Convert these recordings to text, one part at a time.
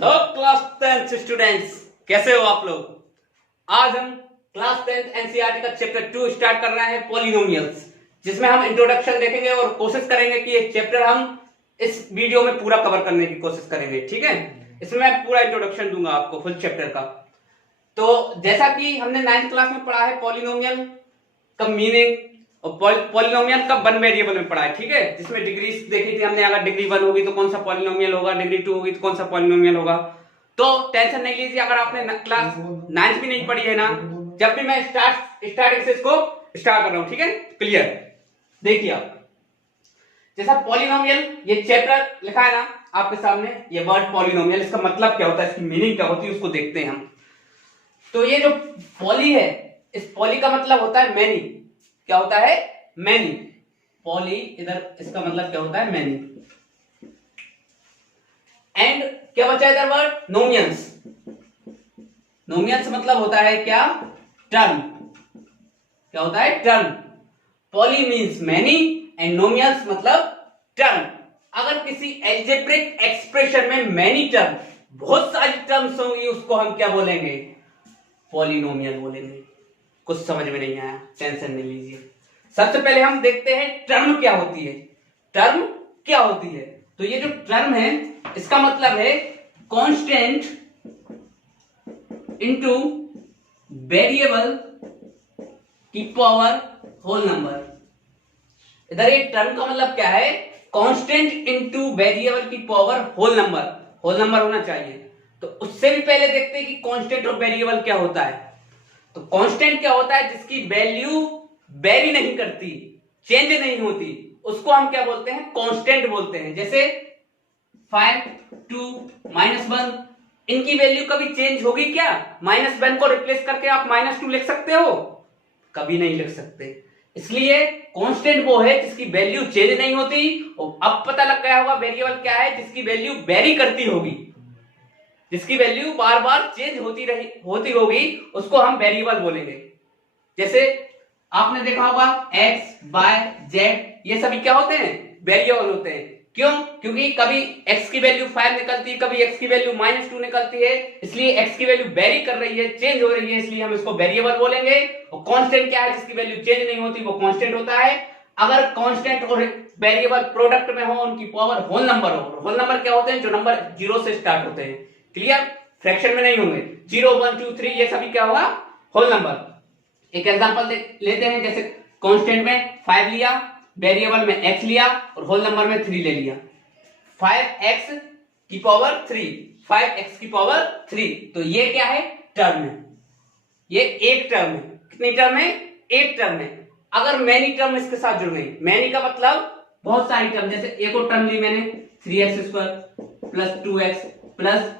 Hello class 10th students, कैसे हो आप लोग। आज हम क्लास 10th एनसीईआरटी का चैप्टर 2 स्टार्ट कर रहे हैं, पॉलिनोमियल्स, जिसमें हम इंट्रोडक्शन देखेंगे और कोशिश करेंगे कि ये चैप्टर हम इस वीडियो में पूरा कवर करने की कोशिश करेंगे। ठीक है, इसमें मैं पूरा इंट्रोडक्शन दूंगा आपको फुल चैप्टर का। तो जैसा कि हमने 9th क्लास में पढ़ा है पॉलिनोमियल का मीनिंग और पॉलिनोमियल का वन वेरिएबल में पढ़ा है। ठीक है, जिसमें डिग्री देखी थी हमने, अगर डिग्री 1 होगी तो कौन सा पॉलिनोमियल होगा, डिग्री 2 होगी तो कौन सा पॉलिनोमियल होगा। तो टेंशन नहीं लीजिए, अगर आपने क्लास 9th भी नहीं पढ़ी है ना, जब भी मैं स्टार्टिंग से इसको स्टार्ट कर रहा हूं। ठीक है, क्लियर। देखिए आप, जैसा पॉलिनोमियल ये चैप्टर लिखा है ना आपके सामने, ये वर्ड पॉलिनोमियल, इसका मतलब क्या होता है, इसकी मीनिंग क्या होती है, उसको देखते हैं हम। तो ये जो पॉली है, इस पॉली का मतलब होता है मैनी। क्या होता है? मैनी। पॉली, इधर इसका मतलब क्या होता है? मैनी। एंड क्या बचा इधर वर्ड? नोमियंस। नोमियंस मतलब होता है क्या? टर्म। क्या होता है? Term. Poly means many and nomials मतलब टर्म। अगर किसी एल्जेब्रिक एक्सप्रेशन में मैनी टर्म, बहुत सारी टर्म्स होंगी, उसको हम क्या बोलेंगे? पॉलिनोमियल बोलेंगे। कुछ समझ में नहीं आया, टेंशन नहीं लीजिए। सबसे पहले हम देखते हैं टर्म क्या होती है। टर्म क्या होती है? तो ये जो टर्म है, इसका मतलब है कांस्टेंट इनटू वेरिएबल की पावर होल नंबर। इधर ये टर्म का मतलब क्या है? कांस्टेंट इनटू वेरिएबल की power whole number. Whole number होना चाहिए। तो उससे भी पहले देखते हैं कि कांस्टेंट और वेरिएबल क्या होता है। तो कांस्टेंट क्या होता है? जिसकी वैल्यू वेरी नहीं करती, चेंज नहीं होती, उसको हम क्या बोलते हैं? कांस्टेंट बोलते हैं। जैसे 5, 2, -1, इनकी वैल्यू कभी चेंज होगी क्या? -1 को रिप्लेस करके आप -2 लिख सकते हो? कभी नहीं लिख सकते। इसलिए कांस्टेंट वो है जिसकी वैल्यू चेंज नहीं होती। और अब पता लग गया होगा वेरिएबल क्या है? जिसकी वैल्यू वेरी करती होगी, जिसकी वैल्यू बार बार चेंज होती होगी, उसको हम वेरिएबल बोलेंगे। जैसे आपने देखा होगा x, y, z, ये सभी क्या होते हैं? वेरिएबल होते हैं। क्यों? क्योंकि कभी x की वैल्यू 5 निकलती है, कभी x की वैल्यू -2 निकलती है। इसलिए x की वैल्यू वेरी कर रही है, चेंज हो रही है, इसलिए हम इसको वेरिएबल बोलेंगे। और कांस्टेंट क्या है? जिसकी वैल्यू चेंज नहीं होती, वो कांस्टेंट होता है। अगर कांस्टेंट और वेरिएबल प्रोडक्ट में हो, उनकी पावर होल नंबर हो। होल नंबर क्या होते हैं? जो नंबर 0 से स्टार्ट होते हैं। क्लियर? फ्रैक्शन में नहीं होंगे। 0, 1, 2, 3 ये सभी क्या होगा? Whole number. एक एग्जांपल लेते हैं, जैसे कांस्टेंट में 5 लिया, वेरिएबल में x लिया और होल नंबर में 3 ले लिया। 5x की पावर 3, 5x की पावर 3। तो ये क्या है? टर्म है। ये एक टर्म है। कितनी टर्म है? एक टर्म है। अगर मैनी टर्म इसके साथ जुड़ गई, मैनी का मतलब बहुत सारी टर्म, जैसे एक और टर्म ली मैंने 3x² प्लस 2x प्लस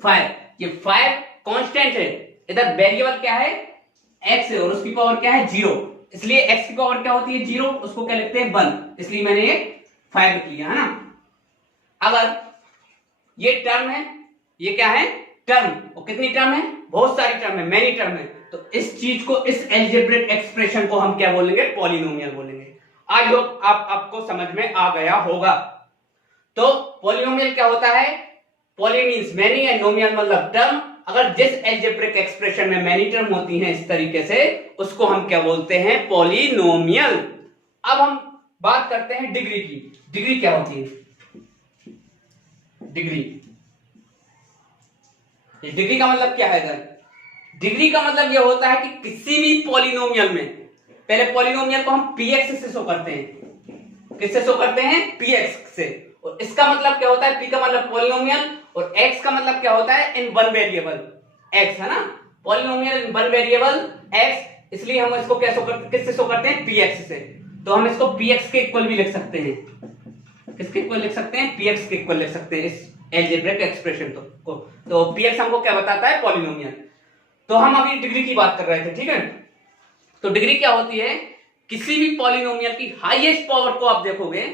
5। ये 5 कांस्टेंट है, इधर वेरिएबल क्या है? x है और उसकी पावर क्या है? 0। इसलिए x की पावर क्या होती है? 0। उसको क्या लिखते हैं? 1। इसलिए मैंने ये 5 लिख लिया, है ना। अगर ये टर्म है, ये क्या है? टर्म। और कितनी टर्म है? बहुत सारी टर्म है, मैनी टर्म है। तो इस चीज को, इस एल्जेब्रिक एक्सप्रेशन को हम क्या बोलेंगे? पॉलिनोमियल बोलेंगे। आई होप आपको समझ में आ गया होगा। तो पॉलिनोमियल क्या होता है? पॉली मींस मैनी एंड नोमियल मतलब टर्म। अगर जिस एल्जेब्रिक एक्सप्रेशन में मैनी टर्म होती हैं इस तरीके से, उसको हम क्या बोलते हैं? पॉलिनोमियल। अब हम बात करते हैं डिग्री की। डिग्री क्या होती है? डिग्री, डिग्री का मतलब क्या है इधर? डिग्री का मतलब यह होता है कि किसी भी पॉलिनोमियल में, पहले पॉलिनोमियल को हम px से शो करते हैं। किससे शो करते हैं? px से। और इसका मतलब क्या होता है? p का मतलब पॉलिनोमियल और x का मतलब क्या होता है? इन वन वेरिएबल x, है ना। Polynomial in one variable x, इसलिए हम इसको क्या शो करते, किससे शो करते हैं? px से। तो हम इसको px के इक्वल भी लिख सकते हैं। किसके इक्वल लिख सकते हैं? px के इक्वल लिख सकते हैं इस एल्जेब्रिक एक्सप्रेशन को। तो px हमको क्या बताता है? पॉलिनोमियल। तो हम अभी डिग्री की बात कर रहे थे, ठीक है। तो डिग्री क्या होती है? किसी भी पॉलिनोमियल की हाईएस्ट पावर को आप देखोगे,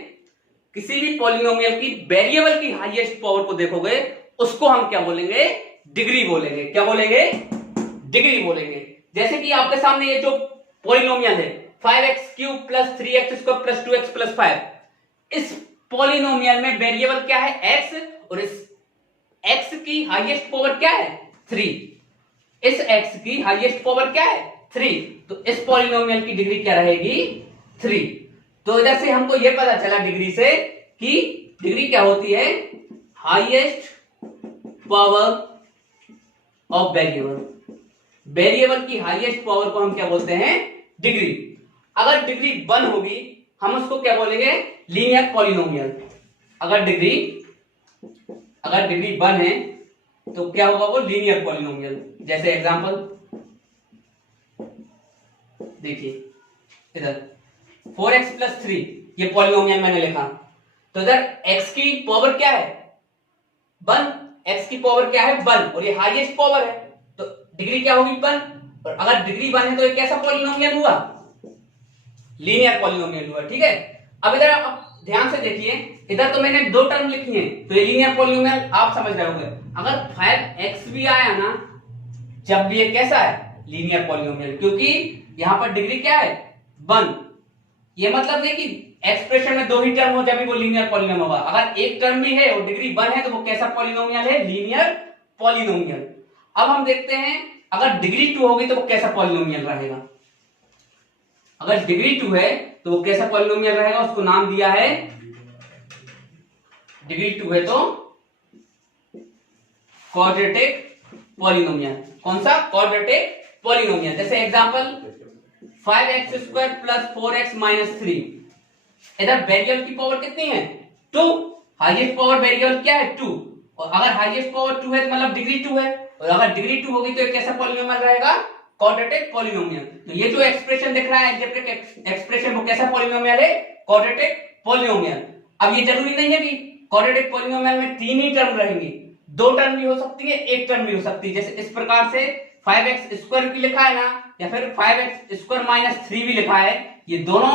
किसी भी पॉलिनोमियल की वेरिएबल की हाईएस्ट पावर को देखोगे, उसको हम क्या बोलेंगे? डिग्री बोलेंगे। क्या बोलेंगे? डिग्री बोलेंगे। जैसे कि आपके सामने ये जो पॉलिनोमियल है 5x³ plus 3x² plus 2x plus 5, इस पॉलिनोमियल में वेरिएबल क्या है? x, और इस x की हाईएस्ट पावर क्या है 3, इस x की हाईएस्ट पावर क्या है 3, तो इस पॉलिनोमियल की डिग्री क्या रहेगी 3। तो इधर से हमको यह पता चला डिग्री से कि डिग्री क्या होती है highest power of variable. Variable की हाईएस्ट पावर को हम क्या बोलते हैं डिग्री। अगर डिग्री 1 होगी हम उसको क्या बोलेंगे लीनियर पॉलिनोमियल। अगर डिग्री 1 है तो क्या होगा वो लीनियर पॉलिनोमियल। जैसे एग्जांपल देखिए इधर 4x प्लस 3 ये पॉलिनोमियल मैंने लिखा, तो इधर x की पावर क्या है 1, x की पावर क्या है 1 और ये हाईएस्ट पावर है तो डिग्री क्या होगी 1। और अगर डिग्री 1 है तो ये कैसा पॉलिनोमियल हुआ लीनियर पॉलिनोमियल हुआ। ठीक है, अब इधर आप ध्यान से देखिए, इधर तो मैंने 2 टर्म लिखी हैं तो ये लीनियर पॉलिनोमियल आप समझ रहे होंगे। अगर 5x भी आया ना जब भी ये कैसा है लीनियर पॉलिनोमियल, क्योंकि यहां पर डिग्री क्या है 1। ये मतलब नहीं कि एक्सप्रेशन में 2 ही टर्म हो जब भी वो लीनियर पॉलिनोमियल होगा। अगर एक टर्म भी है और डिग्री 1 है तो वो कैसा पॉलिनोमियल है लीनियर पॉलिनोमियल। अब हम देखते हैं अगर डिग्री 2 होगी तो वो कैसा पॉलिनोमियल रहेगा। अगर डिग्री 2 है तो वो कैसा पॉलिनोमियल रहेगा, उसको नाम दिया है डिग्री 2 है तो क्वाड्रेटिक पॉलिनोमियल। कौन सा क्वाड्रेटिक पॉलिनोमियल। जैसे example 5x square plus 4x minus 3, इधर वेरिएबल की पावर कितनी है 2, हाईएस्ट पावर वेरिएबल क्या है 2 और अगर हाईएस्ट पावर 2 है तो मतलब डिग्री 2 है और अगर डिग्री 2 होगी तो ये कैसा पॉलिनोमियल रहेगा क्वाड्रेटिक पॉलिनोमियल। तो ये जो एक्सप्रेशन दिख रहा है अलजेब्रिक एक्सप्रेशन वो कैसा पॉलिनोमियल है क्वाड्रेटिक पॉलिनोमियल। अब ये जरूरी नहीं है कि क्वाड्रेटिक पॉलिनोमियल में 3 ही टर्म रहेंगी, 2 टर्म भी हो सकती है, 1 टर्म भी हो सकती है। जैसे इस प्रकार से 5x स्क्वायर भी लिखा है ना या फिर 5x स्क्वायर माइनस 3 भी लिखा है, ये दोनों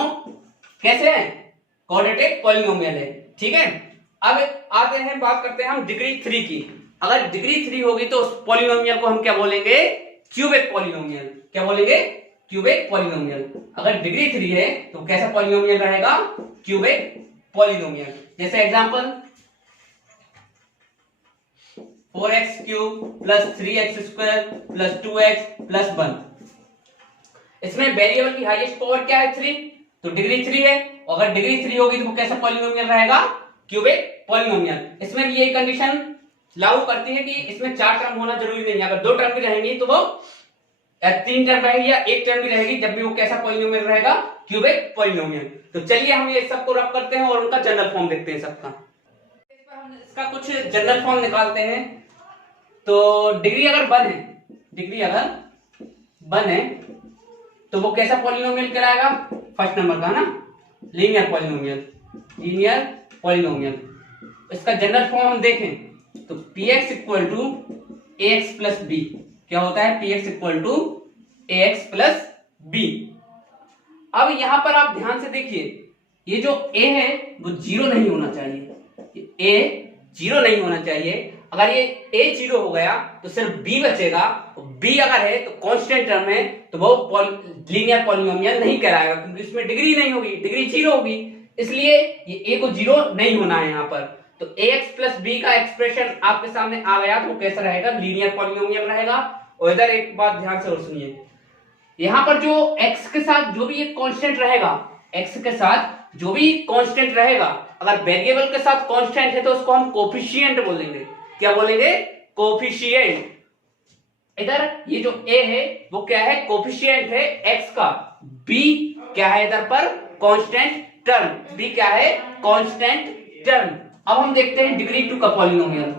कैसे हैं क्वाड्रेटिक पॉलिनोमियल है। ठीक है, अब आते हैं बात करते हैं हम डिग्री 3 की। अगर डिग्री 3 होगी तो उस पॉलिनोमियल को हम क्या बोलेंगे क्यूबिक पॉलिनोमियल। क्या बोलेंगे क्यूबिक पॉलिनोमियल। अगर डिग्री 3 है तो कैसा पॉलिनोमियल रहेगा क्यूबिक पॉलिनोमियल। जैसे example 4x cube plus 3x square plus 2x plus 1, इसमें वेरिएबल की हाईएस्ट पावर क्या है 3, तो डिग्री 3 है और अगर डिग्री 3 होगी तो वो कैसा पॉलिनोमियल रहेगा क्यूबिक पॉलिनोमियल। इसमें भी यही कंडीशन लागू करती है कि इसमें 4 टर्म होना जरूरी नहीं है, अगर 2 टर्म भी रहेंगी तो वो 3 टर्म रहेगी या 1 टर्म भी रहेगी, जब भी वो कैसा पॉलिनोमियल रहेगा क्यूबिक पॉलिनोमियल। तो चलिए हम ये सबको रब करते हैं और उनका जनरल फॉर्म देखते हैं सबका। इस पर हम इसका कुछ जनरल फॉर्म निकालते हैं। तो डिग्री अगर 1 है, डिग्री अगर 1 है तो वो कैसा पॉलिनोमियल कहलाएगा फर्स्ट नंबर का ना लीनियर पॉलिनोमियल। लीनियर पॉलिनोमियल इसका जनरल फॉर्म हम देखें तो px equal to ax plus b. क्या होता है px equal to ax plus b. अब यहां पर आप ध्यान से देखिए, ये जो a है वो 0 नहीं होना चाहिए, a 0 नहीं होना चाहिए। अगर ये a 0 हो गया तो सिर्फ b बचेगा, b अगर है तो कांस्टेंट टर्म है तो वो लीनियर पॉलिनोमियल नहीं कहलाएगा क्योंकि इसमें डिग्री नहीं होगी, डिग्री 0 होगी, इसलिए ये a को 0 नहीं होना है यहाँ पर। तो ax प्लस b का एक्सप्रेशन आपके सामने आ गया तो कैसा रहेगा लीनियर पॉलिनोमियल रहेगा। और इधर एक बात ध्यान से और सुनिए, यहां पर जो x के साथ जो भी एक कांस्टेंट रहेगा, x के साथ जो भी कांस्टेंट रहेगा, अगर वेरिएबल के साथ कांस्टेंट है तो उसको हम कोफिशिएंट बोलेंगे। क्या बोलेंगे कोफिशिएंट। इधर ये जो a है वो क्या है कोफिशिएंट है x का, b क्या है इधर पर कांस्टेंट टर्म, b क्या है कांस्टेंट टर्म। अब हम देखते हैं डिग्री 2 का पॉलिनोमियल।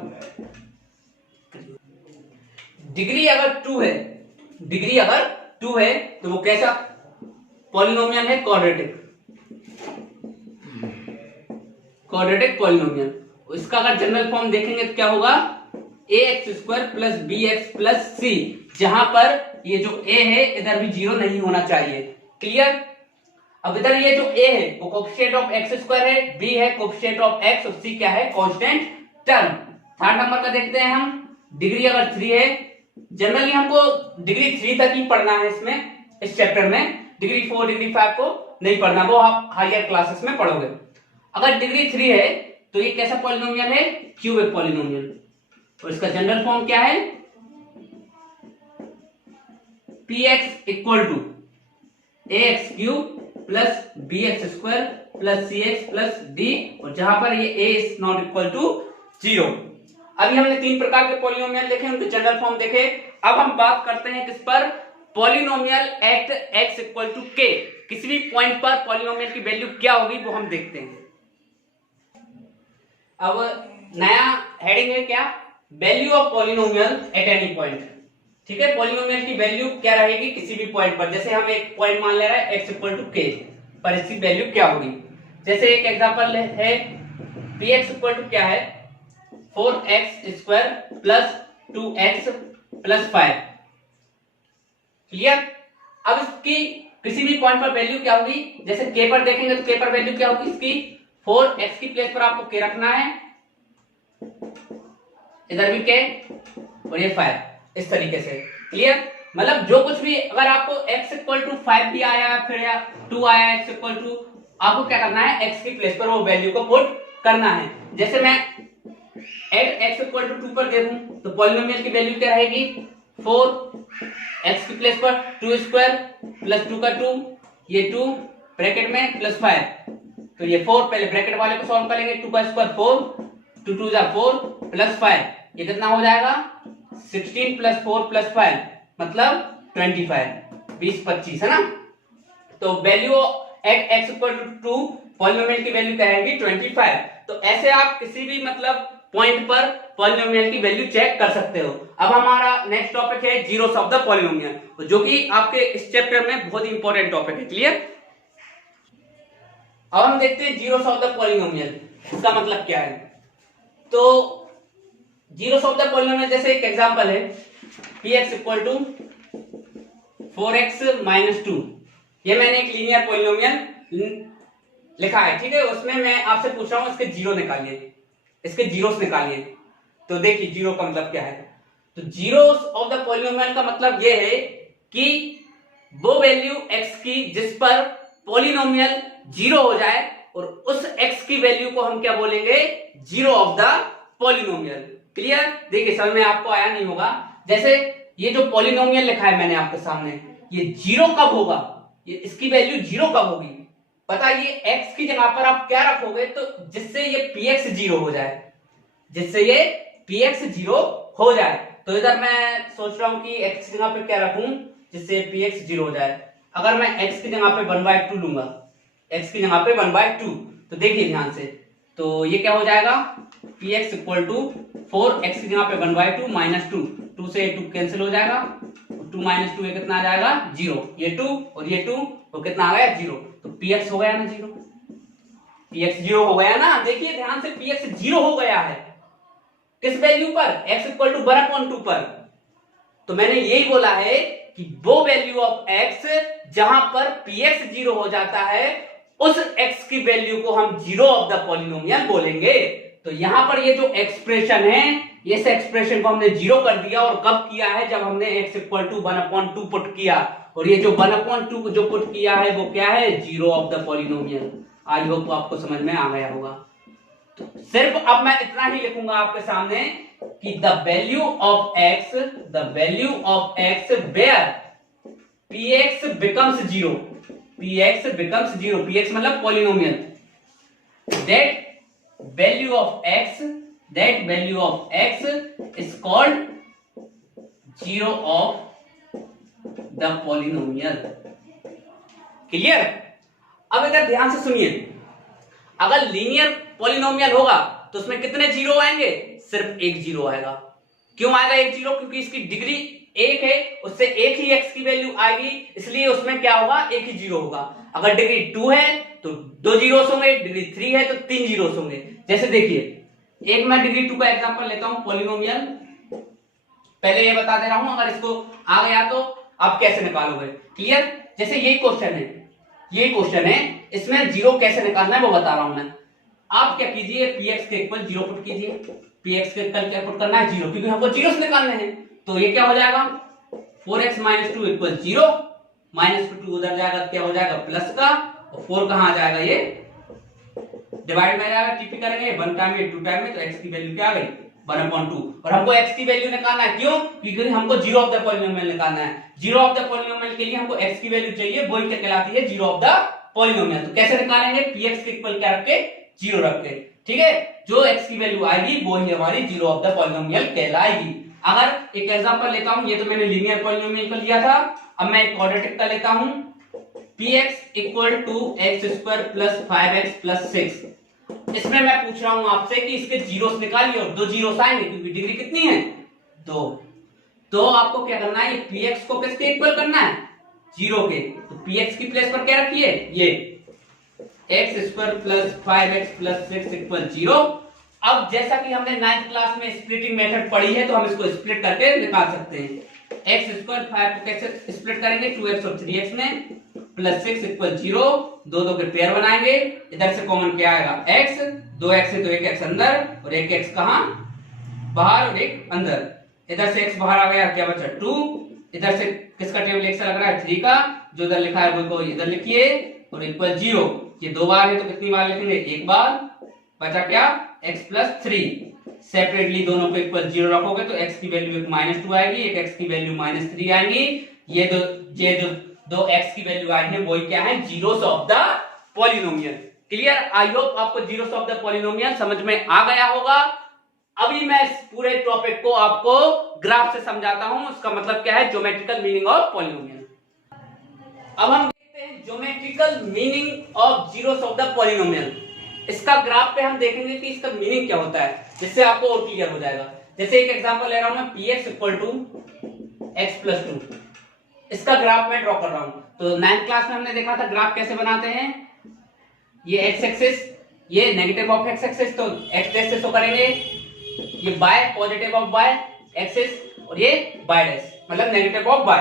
डिग्री अगर 2 है, डिग्री अगर 2 है तो वो कैसा पॉलिनोमियल है क्वाड्रेटिक, क्वाड्रेटिक पॉलिनोमियल। इसका अगर जनरल फॉर्म देखेंगे तो क्या होगा ax square plus bx plus c, जहां पर ये जो a है इधर भी 0 नहीं होना चाहिए। क्लियर। अब इधर ये जो a है वो कोफिशिएंट ऑफ x स्क्वायर है, b है कोफिशिएंट ऑफ x और c क्या है कांस्टेंट टर्म। थर्ड नंबर का देखते हैं हम, डिग्री अगर 3 है, जनरली हमको डिग्री 3 तक ही पढ़ना है इसमें इस चैप्टर में, डिग्री 4 डिग्री 5 को नहीं पढ़ना, वो आप हायर क्लासेस में पढ़ोगे। अगर डिग्री 3 है तो ये कैसा पॉलिनोमियल है क्यूबिक पॉलिनोमियल। और इसका जनरल फॉर्म क्या है, px equal to ax cube plus bx square plus cx plus d, और जहां पर ये a is not equal to 0। अभी हमने 3 प्रकार के पॉलिनोमियल देखे, उनके जनरल फॉर्म देखे। अब हम बात करते हैं किस पर, polynomial at x equal to k। किसी भी पॉइंट पर पॉलिनोमियल की वैल्यू क्या होगी वो हम देखते हैं। अब नया हेडिंग है क्या, value of polynomial at any point. ठीक है, पॉलिनोमियल की वैल्यू क्या रहेगी किसी भी पॉइंट पर। जैसे हम एक पॉइंट मान ले रहे हैं x इक्वल टू k, पर इसकी वैल्यू क्या होगी। जैसे एक एग्जांपल है px इक्वल टू क्या है, 4x square plus 2x plus 5। Clear. अब इसकी किसी भी पॉइंट पर वैल्यू क्या होगी, जैसे k पर देखेंगे तो k पर वैल्यू क्या होगी इसकी, 4x की प्लेस पर आपको k रखना है, इधर भी k और ये 5, इस तरीके से। क्लियर। मतलब जो कुछ भी, अगर आपको x इक्वल टू 5 भी आया फिर या 2 आया, x इक्वल टू, आपको क्या करना है, x की प्लेस पर वो वैल्यू को पुट करना है। जैसे मैं एट x इक्वल टू 2 पर देखूं तो पॉलिनोमियल की वैल्यू क्या रहेगी, 4 x की प्लेस पर 2 स्क्वायर प्लस 2 का 2, ये 2 ब्रैकेट में प्लस 5, तो ये 4 पहले ब्रैकेट वाले को सॉल्व करेंगे, 2 का स्क्वायर 4, 2 2 जा 4 प्लस 5, ये कितना हो जाएगा 16 प्लस 4 प्लस 5 मतलब 25, 20 25 है ना। तो value at x equal to 2 polynomial की वैल्यू क्या रहेगी 25। तो ऐसे आप किसी भी मतलब पॉइंट पर पॉलिनोमियल की वैल्यू चेक कर सकते हो। अब हमारा नेक्स्ट टॉपिक है जीरोस ऑफ द पॉलिनोमियल, जो कि आपके इस चैप्टर में बहुत ही इंपॉर्टेंट टॉपिक है। क्लियर। अब हम देखते हैं जीरोस ऑफ द पॉलिनोमियल, इसका मतलब क्या है। तो जीरोस ऑफ द पॉलिनोमियल, जैसे एक एग्जांपल है px equal to 4x minus 2, ये मैंने एक लीनियर पॉलिनोमियल लिखा है। ठीक है, उसमें मैं आपसे पूछ रहा हूं इसके जीरो निकालिए, इसके जीरोस निकालिए। तो देखिए जीरो का मतलब क्या है, तो जीरोस ऑफ द पॉलिनोमियल का मतलब ये है कि वो वैल्यू x की जिस पर पॉलिनोमियल जीरो हो जाए, और उस x की वैल्यू को हम क्या बोलेंगे, zero of the polynomial. Clear. देखिए समझ में आपको आया नहीं होगा, जैसे ये जो पॉलिनोमियल लिखा है मैंने आपके सामने, ये जीरो कब होगा, ये इसकी वैल्यू जीरो कब होगी, पता ये x की जगह पर आप क्या रखोगे, तो जिससे ये px जीरो हो जाए, जिससे ये px जीरो हो जाए। तो इधर मैं सोच रहा हूं कि x की जगह पे क्या रखूं जिससे px जीरो हो जाए। अगर मैं x की जगह पे 1/2 लूंगा, x की जगह पे 1/2, तो देखिए ध्यान से, तो ये क्या हो जाएगा, px इक्वल टू 4x की जगह पे 1/2 माइनस 2, 2 से 2 कैंसिल हो जाएगा, 2 माइनस 2 कितना आ जाएगा 0, ये 2 और ये 2 तो कितना आ गया 0, तो px हो गया ना 0, px 0 हो गया ना। देखिए ध्यान से, px 0 हो गया है किस वैल्यू पर, x इक्वल टू 1/2 पर। तो मैंने यही बोला है कि वो वैल्यू ऑफ x जहां पर px 0 हो जाता है, उस x की वैल्यू को हम जीरो ऑफ द पॉलिनोमियल बोलेंगे। तो यहां पर ये जो एक्सप्रेशन है, इस एक्सप्रेशन को हमने जीरो कर दिया, और कब किया है, जब हमने x इक्वल टू 1/2 पुट किया, और ये जो 1/2 जो पुट किया है वो क्या है, zero of the polynomial. I hope आपको समझ में आ गया होगा। तो सिर्फ अब मैं इतना ही लिखूंगा आपके सामने कि the value of x, the value of x where px becomes zero, px becomes zero, px मतलब polynomial, that value of x, that value of x is called zero of the polynomial। Clear. अब इधर ध्यान से सुनिए, अगर linear polynomial होगा तो उसमें कितने जीरो आएंगे, सिर्फ एक जीरो आएगा। क्यों आएगा एक जीरो, क्योंकि इसकी डिग्री एक है, उससे एक ही x की वैल्यू आएगी, इसलिए उसमें क्या होगा, एक ही जीरो होगा। अगर डिग्री 2 है तो 2 जीरोस होंगे, डिग्री 3 है तो 3 जीरोस होंगे। जैसे देखिए एक मैं डिग्री 2 का एग्जांपल लेता हूं पॉलिनोमियल, पहले ये बता दे रहा हूं, अगर इसको आ गया तो आप कैसे निकालोगे। क्लियर। जैसे यही क्वेश्चन है, यही क्वेश्चन है, इसमें जीरो कैसे निकालना है वो बता रहा हूं मैं। आप क्या कीजिए, px के इक्वल जीरो पुट कीजिए, px के इक्वल क्या पुट करना है, जीरो, क्योंकि हमको जीरो से निकालने हैं। तो ये क्या हो जाएगा, 4x minus 2 equal zero, minus 2 उधर जाएगा, क्या हो जाएगा प्लस का, और 4 कहां आ जाएगा, ये डिवाइड में आ जाएगा, टीपी करेंगे 1 टाइम में 2 टाइम में, तो x की वैल्यू क्या आ गई 1/2। और हमको x की वैल्यू निकालना है, क्यों? क्योंकि हमको जीरो ऑफ द पॉलिनोमियल निकालना है। जीरो ऑफ द पॉलिनोमियल के लिए हमको x की वैल्यू चाहिए, वही क्या कहलाती है? Zero of the polynomial. तो कैसे निकालेंगे? px के इक्वल क्या रख के? जीरो रख के, ठीक है। जो x की वैल्यू आएगी वो ही हमारी जीरो ऑफ द पॉलिनोमियल कहलाएगी। अगर एक एग्जांपल लेता हूं, ये तो मैंने लीनियर पॉलिनोमियल का लिया था, अब मैं एक क्वाड्रेटिक का लेता हूं। px equal to x square plus 5x plus 6। इसमें मैं पूछ रहा हूं आपसे कि इसके जीरोस निकालिए, और दो जीरोस आएंगे क्योंकि डिग्री कितनी है? 2। तो आपको क्या करना है? ये px को किसके इक्वल करना है? जीरो के। तो px की प्लेस पर क्या रखिए? ये x square plus 5x plus 6 equal 0। अब जैसा कि हमने 9th क्लास में स्प्लिटिंग मेथड पढ़ी है, तो हम इसको स्प्लिट करके निकाल सकते हैं। एक्स स्क्वायर 5 को कैसे स्प्लिट करेंगे? 2x और 3x में, प्लस 6 इक्वल 0। दो दो के पेयर बनाएंगे, इधर से कॉमन क्या आएगा? x। 2x है तो एक x अंदर, और एक x कहां? बाहर, और एक अंदर। इधर से x बाहर आ गया, क्या बचा? 2। इधर से किसका टेबल एक से लग रहा है? 3 का। जो इधर लिखा है वो इधर लिखिए, और इक्वल 0। ये दो बार है तो कितनी बार लिखेंगे? एक बार। बचा क्या? x plus 3। सेपरेटली दोनों को इक्वल 0 रखोगे तो x की वैल्यू एक -2 आएगी, एक x की वैल्यू -3 आएगी। ये जो दो x की वैल्यू आई है वही क्या है? Zeros of the polynomial. Clear? I hope आपको जीरोस ऑफ द पॉलिनोमियल समझ में आ गया होगा। अभी मैं इस पूरे टॉपिक को आपको ग्राफ से समझाता हूं। उसका मतलब क्या है? Geometrical meaning of polynomial. अब हम देखते हैं geometrical meaning of zeros of the polynomial. इसका ग्राफ पे हम देखेंगे कि इसका मीनिंग क्या होता है, जिससे आपको और क्लियर हो जाएगा। जैसे एक एग्जांपल ले रहा हूं मैं, px equal to x plus 2। इसका ग्राफ मैं ड्रॉ कर रहा हूं। तो 9th क्लास में हमने देखा था ग्राफ कैसे बनाते हैं। ये x एक्सिस, ये नेगेटिव ऑफ x एक्सिस, तो x डैश से शो करेंगे। ये y positive of y axis, और ये y डैश मतलब नेगेटिव ऑफ y,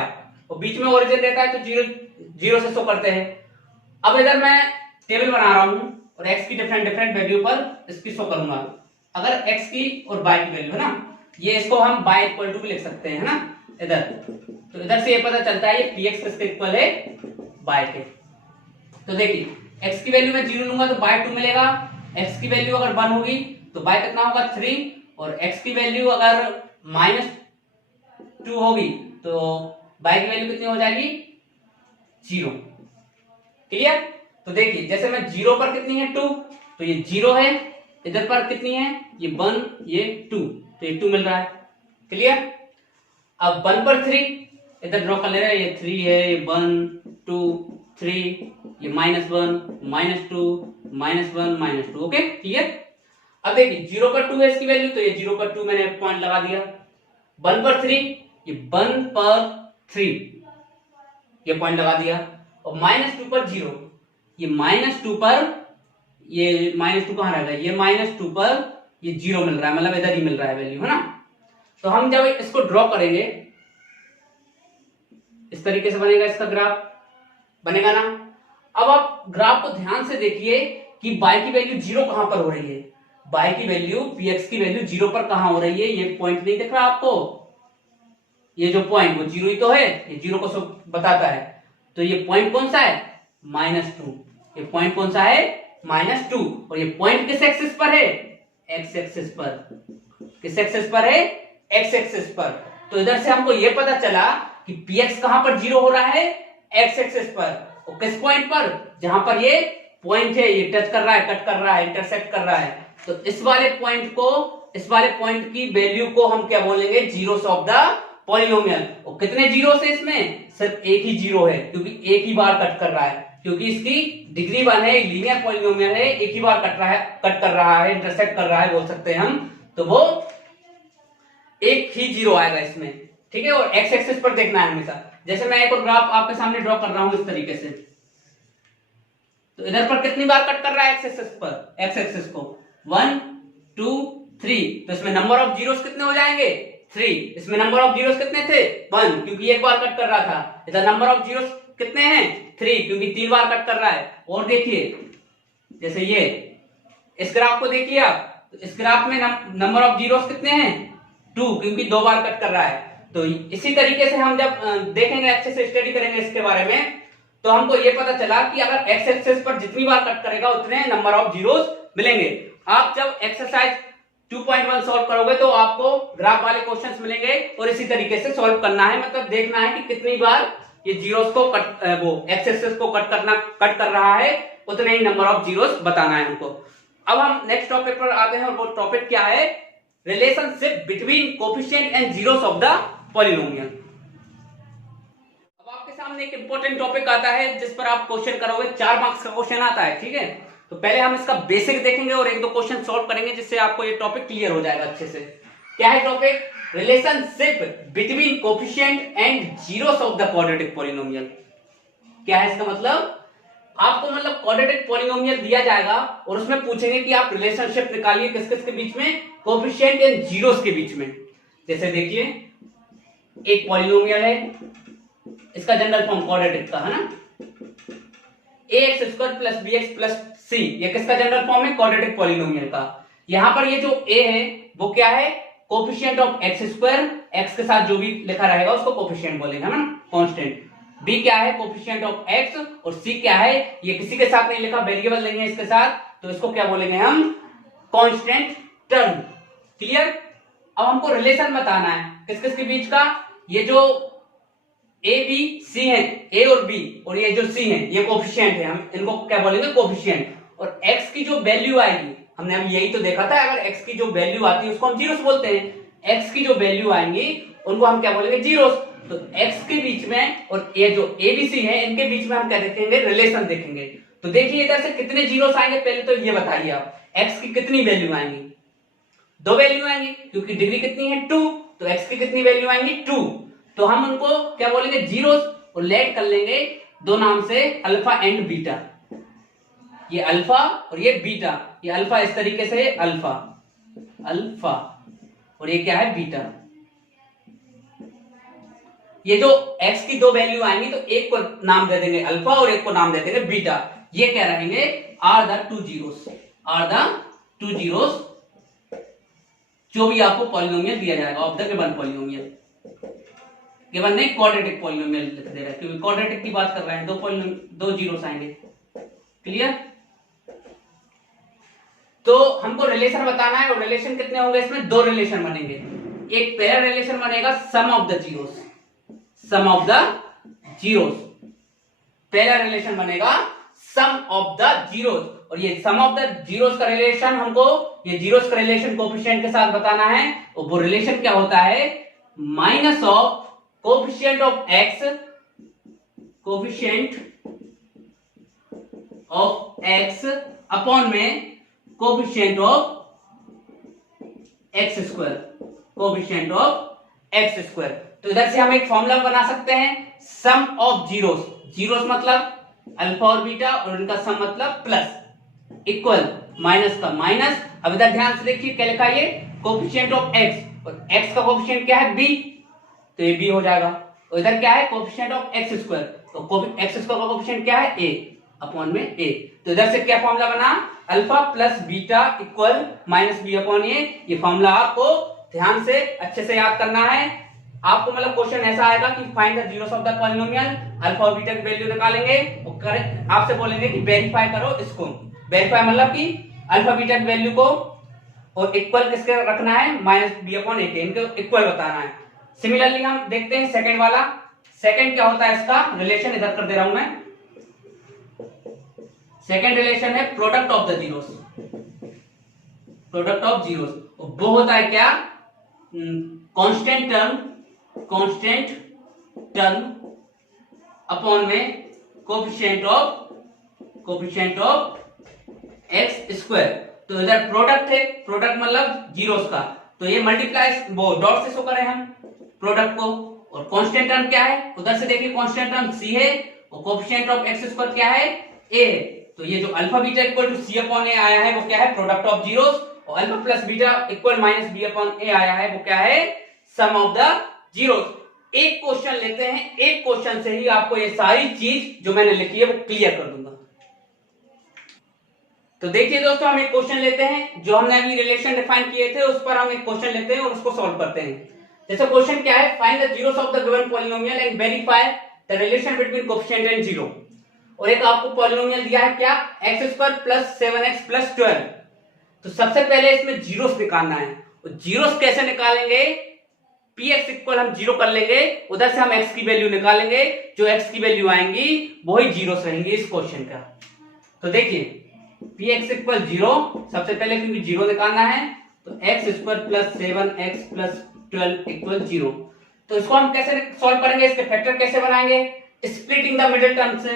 और बीच में ओरिजिन रहता है तो जीरो से शो करते हैं। अब इधर मैं टेबल बना रहा हूं और x की डिफरेंट वैल्यू पर इसकी शो करूंगा। अगर x की और y की वैल्यू है ना, ये इसको हम y इक्वल टू भी लिख सकते हैं, है ना, इधर। तो इधर से ये पता चलता है ये px किसके इक्वल है? y के। तो देखिए x की वैल्यू में 0 लूंगा तो y 2 मिलेगा। x की वैल्यू अगर 1 होगी तो y कितना होगा? 3। और x की वैल्यू अगर -2 होगी तो y की वैल्यू कितनी हो जाएगी? 0। क्लियर? तो देखिए जैसे मैं 0 पर कितनी है? 2, तो ये 0 है। इधर पर कितनी है? ये 1, ये 2, तो ये 2 मिल रहा है। क्लियर? अब 1 पर 3 इधर ड्रॉ कर ले रहे हैं, ये 3 है, ये 1 2 3, ये -1 -2 -1 -2। Okay, clear? अब देखिए 0 पर 2 है इसकी वैल्यू, तो ये 0 पर 2 मैंने पॉइंट लगा दिया। 1 पर 3, ये 1 पर 3 ये पॉइंट लगा दिया। और -2 पर 0, ये -2 पर, ये -2 कहां रहेगा? ये -2 पर ये 0 मिल रहा है, मतलब इधर ही मिल रहा है वैल्यू, है ना। तो हम जब इसको ड्रॉ करेंगे इस तरीके से बनेगा, इसका ग्राफ बनेगा ना। अब आप ग्राफ को ध्यान से देखिए कि y की वैल्यू 0 कहां पर हो रही है। y की वैल्यू px की वैल्यू 0 पर कहां हो रही है? ये पॉइंट नहीं दिख रहा आपको? ये जो पॉइंट वो 0 ही तो है, ये 0 को बताता है। तो ये पॉइंट कौन सा है? -2। ये पॉइंट कौन सा है? -2। और ये पॉइंट किस एक्सिस पर है? x एक्सिस पर। किस एक्सिस पर है? x एक्सिस पर। तो इधर से हमको ये पता चला कि px कहां पर 0 हो रहा है? x एक्सिस पर। और किस पॉइंट पर? जहां पर ये पॉइंट है, ये टच कर रहा है, कट कर रहा है, इंटरसेक्ट कर रहा है। तो इस वाले पॉइंट की वैल्यू को हम क्या बोलेंगे? Zeros of the polynomial. और कितने जीरोस है इसमें? सिर्फ एक ही जीरो है, क्योंकि एक ही बार कट कर रहा है, क्योंकि इसकी डिग्री 1 है, लीनियर पॉलिनोमियल है, एक ही बार कट कर रहा है, इंटरसेक्ट कर रहा है बोल सकते हैं हम। तो वो एक ही जीरो आएगा इसमें, ठीक है। और एक्स एक्सिस पर देखना है हमेशा। जैसे मैं एक और ग्राफ आपके सामने ड्रॉ कर रहा हूं इस तरीके से, तो इधर पर कितनी बार कट कर रहा है एक्स एक्सिस पर? एक्स एक्सिस को 1 2 3, तो इसमें नंबर ऑफ जीरोस कितने हो जाएंगे? 3। इसमें नंबर ऑफ जीरोस कितने थे? 1, क्योंकि एक बार कट कर रहा था। इधर नंबर ऑफ जीरोस कितने हैं? 3, क्योंकि 3 बार कट कर रहा है। और देखिए जैसे ये इस ग्राफ को देखिए आप, तो इस ग्राफ में नंबर ऑफ जीरोस कितने हैं? 2, क्योंकि 2 बार कट कर रहा है। तो इसी तरीके से हम जब देखेंगे, अच्छे से स्टडी करेंगे इसके बारे में, तो हमको ये पता चला कि अगर एक्स एक्सिस पर जितनी बार कट करेगा उतने नंबर ऑफ जीरोस मिलेंगे। आप जब एक्सरसाइज 2.1 सॉल्व करोगे तो आपको ग्राफ वाले क्वेश्चंस मिलेंगे और इसी तरीके से सॉल्व करना है, मतलब देखना है कि कितनी बार ये जीरोस को वो एक्स एक्सिस को कट कर रहा है, उतने ही नंबर ऑफ जीरोस बताना है हमको। अब हम नेक्स्ट टॉपिक पर आते हैं और वो टॉपिक क्या है, relationship between coefficient and zeros of the polynomial. अब आपके सामने एक इंपॉर्टेंट टॉपिक आता है जिस पर आप क्वेश्चन करोगे, 4 मार्क्स का क्वेश्चन आता है, ठीक है। तो पहले हम इसका बेसिक देखेंगे और एक दो क्वेश्चन सॉल्व करेंगे जिससे आपको ये टॉपिक क्लियर हो जाएगा अच्छे से। क्या है topic, relationship between coefficient and zeros of the quadratic polynomial. क्या है इसका मतलब, आपको मतलब क्वाड्रेटिक पॉलिनोमियल दिया जाएगा और उसमें पूछेंगे कि आप रिलेशनशिप निकालिए किस किस के बीच में, कोफिशिएंट एंड जीरोस के बीच में। जैसे देखिए एक पॉलिनोमियल है, इसका जनरल फॉर्म क्वाड्रेटिक का है ना, ax² + bx + c, ये किसका जनरल फॉर्म है, क्वाड्रेटिक पॉलिनोमियल का। यहां पर ये जो a है वो क्या है, कोफिशिएंट ऑफ x², x के साथ जो भी लिखा रहेगा उसको कोफिशिएंट बोलेंगे, है ना, कांस्टेंट। b क्या है, कोफिशिएंट ऑफ x, और c क्या है, ये किसी के साथ नहीं लिखा, वेरिएबल नहीं है इसके साथ, तो इसको क्या बोलेंगे हम, कांस्टेंट टर्म। क्लियर। अब हमको रिलेशन बताना है किस किस के बीच का, ये जो ए बी सी है, ए और बी, और ये जो सी है ये कोफिशिएंट है, हम इनको क्या बोलेंगे, कोफिशिएंट। और x की जो वैल्यू आएगी, हमने अब यही तो देखा था, अगर x की जो वैल्यू आती है उसको हम जीरोस बोलते हैं, x की जो वैल्यू आएंगी उनको हम क्या बोलेंगे, जीरोस। तो x के बीच में और ये जो ए बी सी है इनके बीच में हम क्या देखेंगे, रिलेशन देखेंगे। तो देखिए इधर से कितने जीरोस आएंगे, पहले तो ये बताइए आप, x की कितनी वैल्यू आएंगी, 2 वैल्यू आएंगी, क्योंकि डिग्री कितनी है 2, तो x की कितनी वैल्यू आएंगी 2, तो हम उनको क्या बोलेंगे, जीरोस, और लेट कर लेंगे दो नाम से, अल्फा एंड बीटा। ये अल्फा और ये बीटा, ये अल्फा इस तरीके से अल्फा अल्फा, और ये क्या है, बीटा। ये जो x की 2 वैल्यू आएंगी तो एक को नाम दे देंगे अल्फा और एक को नाम दे देंगे बीटा, ये क्या रहेंगे, आर द 2 जीरोस, जो भी आपको पॉलिनोमियल दिया जाएगा of the given polynomial. Given नहीं, क्वाड्रेटिक पॉलिनोमियल लिख दे रहा है, क्योंकि क्वाड्रेटिक की बात कर रहे हैं, दो जीरोस आएंगे। क्लियर। तो हमको रिलेशन बताना है, और रिलेशन कितने होंगे इसमें, 2 रिलेशन बनेंगे। एक पहला रिलेशन बनेगा सम ऑफ द जीरोस, पहला रिलेशन बनेगा सम ऑफ द जीरोस, और ये सम ऑफ द जीरोस का रिलेशन हमको, ये जीरोस का रिलेशन कोफिशिएंट के साथ बताना है, और वो रिलेशन क्या होता है, minus of coefficient of x upon में कोफिशिएंट ऑफ x²। तो इधर से हम एक फॉर्मूला बना सकते हैं, सम ऑफ जीरोस मतलब अल्फा और बीटा, और इनका सम मतलब प्लस, इक्वल माइनस का माइनस। अब इधर ध्यान से देखिए क्या लिखा है, कोफिशिएंट ऑफ x, और x का कोफिशिएंट क्या है, b, तो ये b हो जाएगा। और इधर क्या है, कोफिशिएंट ऑफ x², तो x² का कोफिशिएंट क्या है, a अपॉन में a। तो इधर से क्या फॉर्मूला बना, alpha plus beta equal minus b upon a। ये फॉर्मूला आपको ध्यान से अच्छे से याद करना है। आपको मतलब क्वेश्चन ऐसा आएगा कि find the zeros of the polynomial, alpha और बीटा की वैल्यू निकालेंगे और आपसे बोलेंगे कि वेरीफाई करो इसको। वेरीफाई मतलब कि अल्फा बीटा की वैल्यू को और इक्वल किसके रखना है, माइनस b अपॉन a के, इनको इक्वल बताना है। सिमिलरली हम देखते हैं सेकंड वाला। सेकंड क्या होता है इसका रिलेशन, इधर कर दे रहा हूं मैं। सेकंड रिलेशन है प्रोडक्ट ऑफ द जीरोस, वो होता है क्या, कांस्टेंट टर्म अपॉन में कोफिशिएंट ऑफ x²। तो इधर प्रोडक्ट है, प्रोडक्ट मतलब जीरोस का, तो ये मल्टीप्लाई वो डॉट से शो करें हम प्रोडक्ट को। और कांस्टेंट टर्म क्या है, उधर से देखिए कांस्टेंट टर्म c है, और कोफिशिएंट ऑफ x² क्या है, a है। तो ये जो alpha beta equal to c upon a आया है वो क्या है, प्रोडक्ट ऑफ जीरोस, और alpha plus beta equal minus b upon a आया है वो क्या है, सम ऑफ द जीरोस। एक क्वेश्चन लेते हैं, एक क्वेश्चन से ही आपको ये सारी चीज जो मैंने लिखी है वो क्लियर कर दूंगा। तो देखिए दोस्तों, हम एक क्वेश्चन लेते हैं, जो हमने अभी रिलेशन डिफाइन किए थे उस पर हम एक क्वेश्चन लेते हैं और उसको सॉल्व करते हैं। जैसे क्वेश्चन क्या है, find the zeros of the given polynomial and verify the relation between coefficient and zero. और एक आपको पॉलिनोमियल दिया है क्या, x² + 7x + 12। तो सबसे पहले इसमें जीरोस निकालना है, और जीरोस कैसे निकालेंगे, पी एक्स इक्वल हम जीरो कर लेंगे, उधर से हम एक्स की वैल्यू निकालेंगे, जो एक्स की वैल्यू आएंगी वही जीरोस रहेंगी इस क्वेश्चन का। तो देखिए पी एक्स इक्वल जीरो, सबसे पहले क्योंकि जीरो निकालना है, तो x square plus 7x plus 12 equal zero. तो इसको हम कैसे सॉल्व करेंगे, इसके फैक्टर कैसे बनाएंगे, स्प्लिटिंग द मिडिल टर्म से।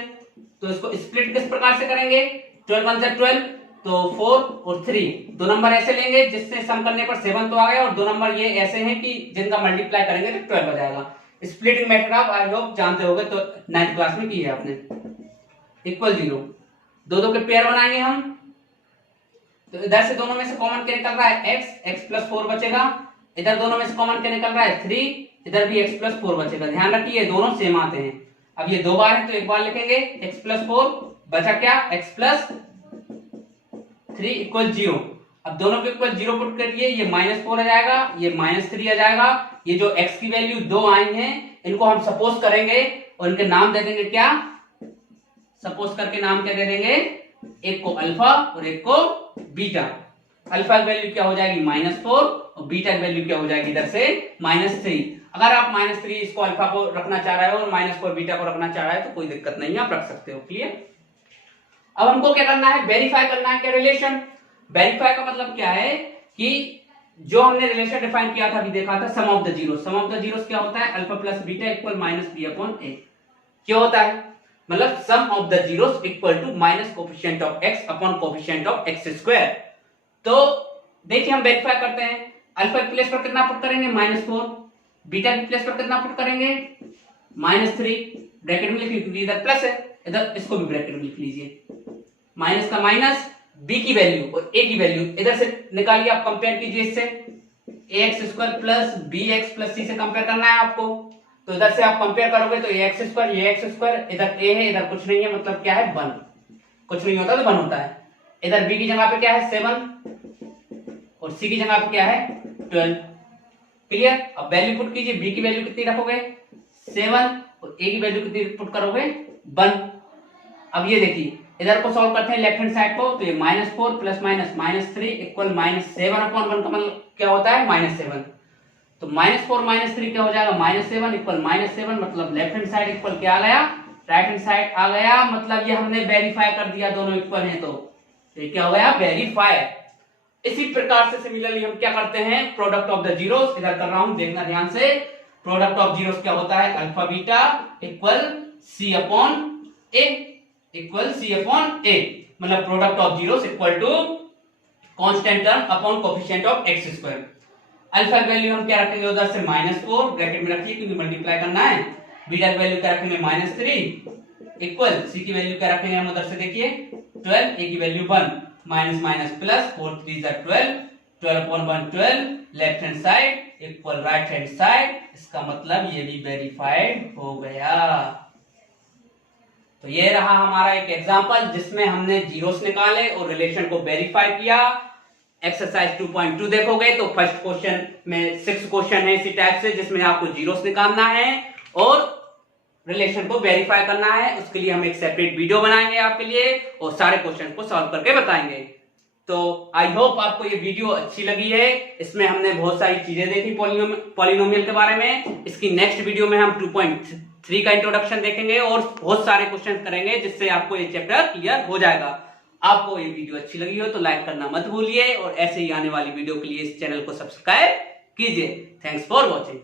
तो इसको स्प्लिट किस प्रकार से करेंगे, 12 1 से 12, तो 4 और 3 दो नंबर ऐसे लेंगे जिससे सम करने पर 7 तो आ गया, और दो नंबर ये ऐसे हैं कि जिनका मल्टीप्लाई करेंगे तो 12 हो जाएगा। स्प्लिटिंग मेथड आप आई होप जानते होंगे, तो 9th क्लास में की है आपने। इक्वल जीरो, दो दो के पेयर बनाएंगे हम, तो इधर से दोनों में से कॉमन क्या निकल रहा है, x प्लस 4 बचेगा, इधर दोनों में से कॉमन क्या निकल रहा है 3, इधर भी x प्लस 4 बचेगा। ध्यान रखिए दोनों सेम आते हैं। अब ये दो बार है तो एक बार लिखेंगे x प्लस 4, बचा क्या x प्लस 3 इक्वल जीरो। अब दोनों के इक्वल जीरो पुट करिए, ये -4 आ जाएगा, ये -3 आ जाएगा। ये जो x की वैल्यू दो आई हैं इनको हम सपोज करेंगे और इनके नाम दे देंगे क्या, सपोज करके नाम क्या दे देंगे, एक को अल्फा और एक को बीटा। अल्फा की वैल्यू क्या हो जाएगी -4 और बीटा की वैल्यू क्या हो जाएगी इधर से -3। अगर आप -3 इसको अल्फा को रखना चाह रहे हो और -4 बीटा को रखना चाह रहे हो तो कोई दिक्कत नहीं है, आप रख सकते हो। क्लियर। अब हमको क्या करना है, वेरीफाई करना है क्या रिलेशन। वेरीफाई का मतलब क्या है कि जो हमने रिलेशन डिफाइन किया था, अभी देखा था, sum of the zero. Sum of the zeros क्या होता है, alpha plus beta equal -b/a। क्या होता है, मतलब sum of the zeros equal to minus coefficient of x upon coefficient of x square. तो देखिए हम वेरीफाई करते हैं, अल्फा की प्लेस पर कितना पुट करेंगे -4, बीटा की प्लेस पर कितना पुट करेंगे -3, ब्रैकेट में लिख लीजिए क्योंकि इधर प्लस है, इधर इसको भी ब्रैकेट में लिख लीजिए। माइनस का माइनस, b की वैल्यू और a की वैल्यू इधर से निकालिए, आप कंपेयर कीजिए इससे, ax square plus bx plus c से कंपेयर करना है आपको। तो इधर से आप कंपेयर करोगे तो ax स्क्वायर, ये x स्क्वायर, इधर a है इधर कुछ नहीं है, मतलब क्या है 1, कुछ नहीं होता तो 1 होता है। इधर b की जगह पे क्या है 7 और c की जगह पे क्या है 12। क्लियर। अब वैल्यू पुट कीजिए, b की वैल्यू कितनी रखोगे 7 और a की वैल्यू कितनी पुट करोगे 1। अब ये देखिए इधर को सॉल्व करते हैं लेफ्ट हैंड साइड को, तो ये -4 प्लस माइनस -3 इक्वल -7/1 का मतलब क्या होता है -7। तो -4 -3 क्या हो जाएगा -7 इक्वल -7, मतलब लेफ्ट हैंड साइड इक्वल क्या आ गया, राइट हैंड साइड आ गया। मतलब ये हमने वेरीफाई कर दिया, दोनों इक्वल हैं तो ये क्या हो गया वेरीफाई। इसी प्रकार से सिमिलरली हम क्या करते हैं, प्रोडक्ट ऑफ द जीरोस, इधर कर रहा हूं देखना ध्यान से। प्रोडक्ट ऑफ जीरोस क्या होता है, alpha beta equal c upon a, equal c upon a, मतलब product of zeros equal to constant term upon coefficient of x square. Alpha की वैल्यू हम क्या रखेंगे उधर से -4 ब्रैकेट में रखिए क्योंकि मल्टीप्लाई करना है। बीटा की वैल्यू क्या रखेंगे -3 इक्वल c की वैल्यू क्या रखेंगे हम उधर से देखिए 12, a की value 1, minus minus plus 4 3 12, 12/1 12, left hand side equal right hand side. इसका मतलब ये भी वेरीफाइड हो गया। तो ये रहा हमारा एक एग्जांपल जिसमें हमने जीरोस निकाले और रिलेशन को वेरीफाई किया। एक्सरसाइज 2.2 देखोगे तो फर्स्ट क्वेश्चन में 6 क्वेश्चन है इसी टाइप से जिसमें आपको जीरोस निकालना है और रिलेशन को वेरीफाई करना है। उसके लिए हम एक सेपरेट वीडियो बनाएंगे आपके लिए और सारे क्वेश्चन को सॉल्व करके बताएंगे। तो आई होप आपको ये वीडियो अच्छी लगी है। इसमें हमने बहुत सारी चीजें देखी पॉलिनोमियल के बारे में। इसकी नेक्स्ट वीडियो में हम 2.3 का इंट्रोडक्शन देखेंगे और बहुत सारे क्वेश्चन करेंगे जिससे आपको ये चैप्टर क्लियर हो जाएगा। आपको ये वीडियो अच्छी लगी हो तो लाइक करना मत भूलिए और ऐसे ही आने वाली वीडियो के लिए इस चैनल को सब्सक्राइब कीजिए। Thanks for watching.